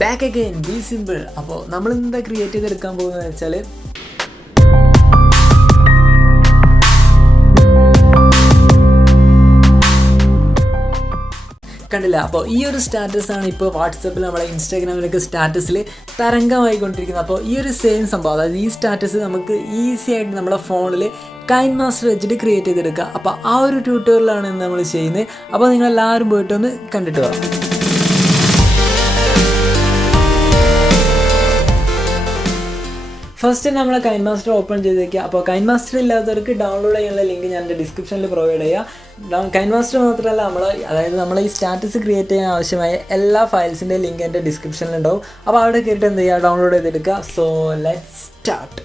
Back again B simple. അപ്പോൾ നമ്മളെന്താ create ചെയ്തെടുക്കാൻ പോകുന്നത് വെച്ചാൽ കണ്ടില്ല. അപ്പോൾ ഈ ഒരു സ്റ്റാറ്റസാണ് ഇപ്പോൾ വാട്സപ്പിൽ നമ്മളെ ഇൻസ്റ്റാഗ്രാമിലൊക്കെ സ്റ്റാറ്റസിൽ തരംഗമായിക്കൊണ്ടിരിക്കുന്നത്. അപ്പോൾ ഈ ഒരു സെയിം സംഭവം, അതായത് ഈ സ്റ്റാറ്റസ് നമുക്ക് ഈസി ആയിട്ട് നമ്മളെ ഫോണിൽ കൈൻമാസ്റ്റർ വെച്ചിട്ട് ക്രിയേറ്റ് ചെയ്തെടുക്കുക. അപ്പോൾ ആ ഒരു ട്യൂട്ടോറിയലാണ് നമ്മൾ ചെയ്യുന്നത്. അപ്പോൾ നിങ്ങളെല്ലാവരും പോയിട്ടൊന്ന് കണ്ടിട്ട് പോകാം. ഫസ്റ്റ് നമ്മളെ കൈൻമാസ്റ്റർ ഓപ്പൺ ചെയ്ത് വയ്ക്കുക. അപ്പോൾ കൈൻമാസ്റ്റർ ഇല്ലാത്തവർക്ക് ഡൗൺലോഡ് ചെയ്യാനുള്ള ലിങ്ക് ഞാൻ എൻ്റെ ഡിസ്ക്രിപ്ഷനിൽ പ്രൊവൈഡ് ചെയ്യാം. കൈൻമാസ്റ്റർ മാത്രമല്ല നമ്മൾ ഈ സ്റ്റാറ്റസ് ക്രിയേറ്റ് ചെയ്യാൻ ആവശ്യമായ എല്ലാ ഫയൽസിൻ്റെ ലിങ്ക് എൻ്റെ ഡിസ്ക്രിപ്ഷനിലുണ്ടാവും. അപ്പോൾ അവിടെ കയറിയിട്ട് എന്ത് ചെയ്യുക, ഡൗൺലോഡ് ചെയ്തെടുക്കുക. So let's start.